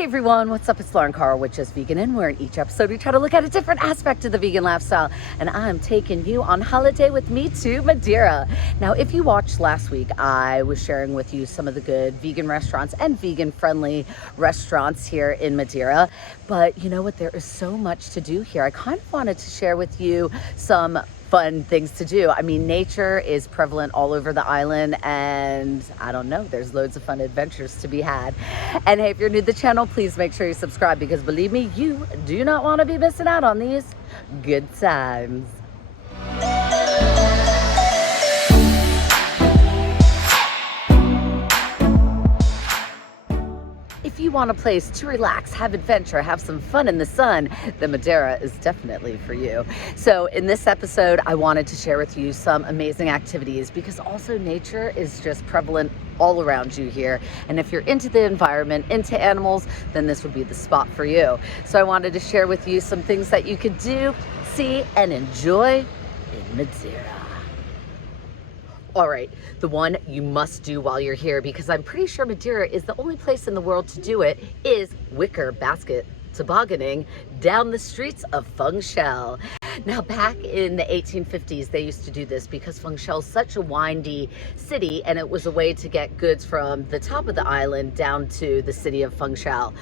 Hey everyone, what's up? It's Lauren Carl with Just Veganin, where in each episode we try to look at a different aspect of the vegan lifestyle, and I'm taking you on holiday with me to Madeira. Now, if you watched last week, I was sharing with you some of the good vegan restaurants and vegan-friendly restaurants here in Madeira, but you know what? There is so much to do here. I kind of wanted to share with you some fun things to do. I mean, nature is prevalent all over the island, and I don't know, there's loads of fun adventures to be had. And hey, if you're new to the channel, please make sure you subscribe, because believe me, you do not want to be missing out on these good times. If you want a place to relax, have adventure, have some fun in the sun, then Madeira is definitely for you. So in this episode, I wanted to share with you some amazing activities, because also nature is just prevalent all around you here. And if you're into the environment, into animals, then this would be the spot for you. So I wanted to share with you some things that you could do, see, and enjoy in Madeira. All right, the one you must do while you're here, because I'm pretty sure Madeira is the only place in the world to do it, is wicker basket tobogganing down the streets of Funchal. Now, back in the 1850s, they used to do this because Funchal is such a windy city, and it was a way to get goods from the top of the island down to the city of Funchal.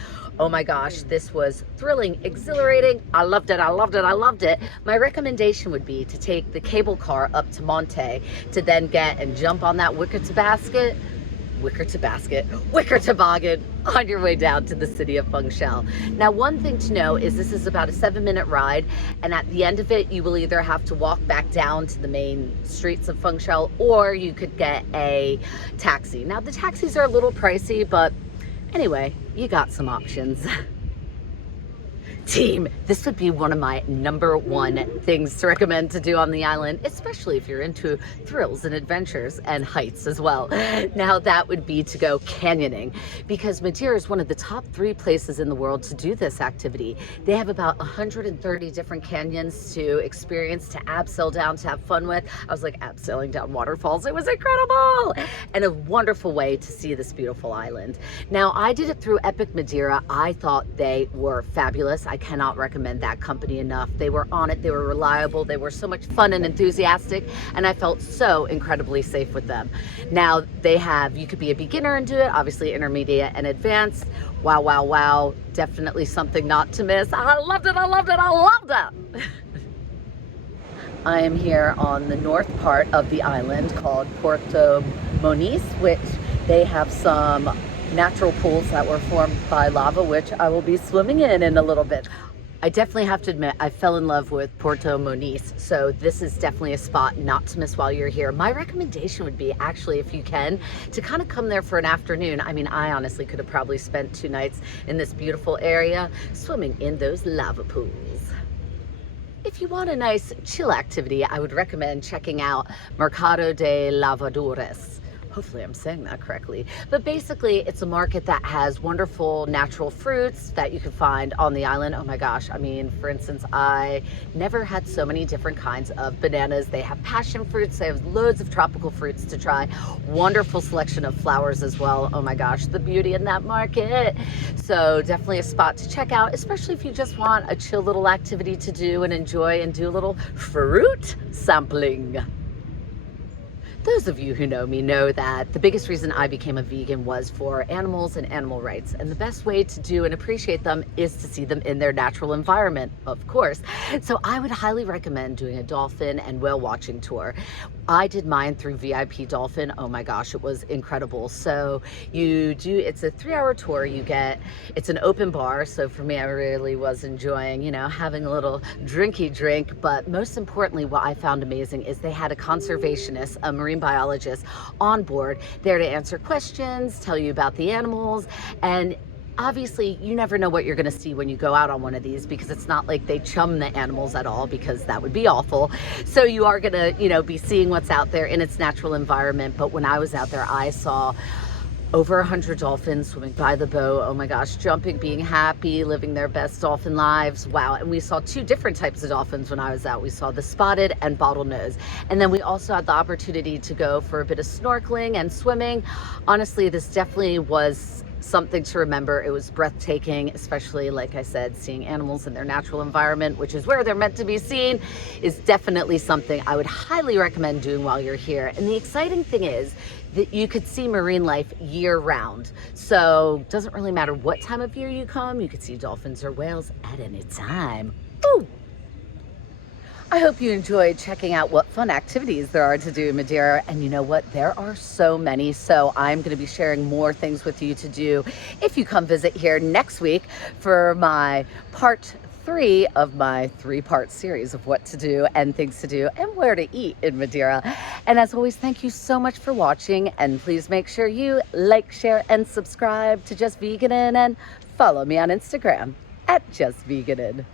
Oh my gosh, this was thrilling, exhilarating. I loved it, I loved it, I loved it. My recommendation would be to take the cable car up to Monte to then get and jump on that wicker toboggan on your way down to the city of Funchal. Now, one thing to know is this is about a 7-minute ride, and at the end of it, you will either have to walk back down to the main streets of Funchal, or you could get a taxi. Now, the taxis are a little pricey, but anyway, you got some options. Team, this would be one of my #1 things to recommend to do on the island, especially if you're into thrills and adventures and heights as well. Now, that would be to go canyoning, because Madeira is one of the top 3 places in the world to do this activity. They have about 130 different canyons to experience, to abseil down, to have fun with. I was like abseiling down waterfalls. It was incredible, and a wonderful way to see this beautiful island. Now, I did it through Epic Madeira. I thought they were fabulous. I cannot recommend that company enough. They were on it, they were reliable, they were so much fun and enthusiastic, and I felt so incredibly safe with them. Now, they have, you could be a beginner and do it, obviously intermediate and advanced. Wow, wow, wow, definitely something not to miss. I loved it, I loved it, I loved it. I am here on the north part of the island called Puerto Moniz, which they have some natural pools that were formed by lava, which I will be swimming in a little bit. I definitely have to admit, I fell in love with Puerto Moniz, so this is definitely a spot not to miss while you're here. My recommendation would be, actually, if you can, to kind of come there for an afternoon. I mean, I honestly could have probably spent 2 nights in this beautiful area swimming in those lava pools. If you want a nice chill activity, I would recommend checking out Mercado de Lavadores. Hopefully I'm saying that correctly. But basically, it's a market that has wonderful natural fruits that you can find on the island. Oh my gosh, I mean, for instance, I never had so many different kinds of bananas. They have passion fruits, they have loads of tropical fruits to try. Wonderful selection of flowers as well. Oh my gosh, the beauty in that market. So definitely a spot to check out, especially if you just want a chill little activity to do and enjoy and do a little fruit sampling. Those of you who know me know that the biggest reason I became a vegan was for animals and animal rights. And the best way to do and appreciate them is to see them in their natural environment, of course. So I would highly recommend doing a dolphin and whale watching tour. I did mine through VIP Dolphin. Oh my gosh, it was incredible. So it's a 3-hour tour. It's an open bar. So for me, I really was enjoying, having a little drinky drink. But most importantly, what I found amazing is they had a conservationist, a marine biologist on board, there to answer questions, tell you about the animals. And obviously, you never know what you're going to see when you go out on one of these, because it's not like they chum the animals at all, because that would be awful. So you are going to, be seeing what's out there in its natural environment. But when I was out there, I saw over 100 dolphins swimming by the boat. Oh my gosh, jumping, being happy, living their best dolphin lives. Wow. And we saw 2 different types of dolphins when I was out. We saw the spotted and bottlenose. And then we also had the opportunity to go for a bit of snorkeling and swimming. Honestly, this definitely was something to remember. It was breathtaking, especially, like I said, seeing animals in their natural environment, which is where they're meant to be seen, is definitely something I would highly recommend doing while you're here. And the exciting thing is that you could see marine life year round. So it doesn't really matter what time of year you come, you could see dolphins or whales at any time. Ooh. I hope you enjoyed checking out what fun activities there are to do in Madeira. And you know what? There are so many. So I'm going to be sharing more things with you to do if you come visit here next week for my part 3 of my 3-part series of what to do and things to do and where to eat in Madeira. And as always, thank you so much for watching. And please make sure you like, share, and subscribe to Just Veganin, and follow me on Instagram at Just Veganin.